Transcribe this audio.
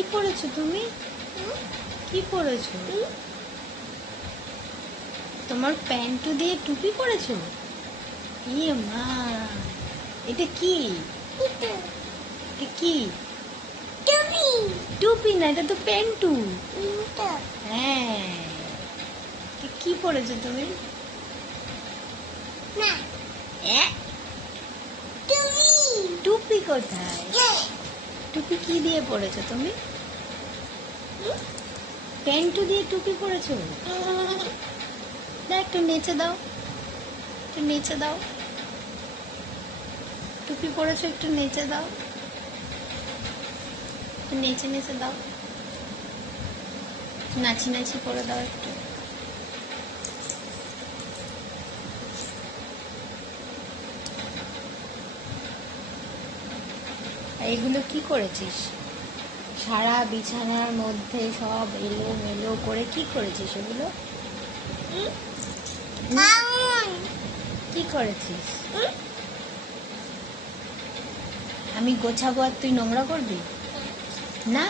কি পড়েছো তুমি? কি পড়েছো? তোমার প্যান্টু দিয়ে টুপি পরেছো ইয়ে মা এটা কি? এটা কি? টুপি। টুপি না এটা তো প্যান্টু। হ্যাঁ। কি পরেছো তুমি? এ, টুপি। কোথায়? টুপি কি দিয়ে পরেছো তুমি? প্যান্টু দিয়ে টুপি পরেছো? না একটু নেচে দাও। একটু নেচে দাও। টুপি পরেছো, একটু নেচে দাও। একটু নেচে নেচে দাও। নাচি নাচি করে দাও একটু। এগুলো কি করেছিস? সারা বিছানার মধ্যে সব এলো মেলো করে কি করেছিস এগুলো? কি করেছিস? আমি গোছাবো আর তুই নোংরা করবি? না?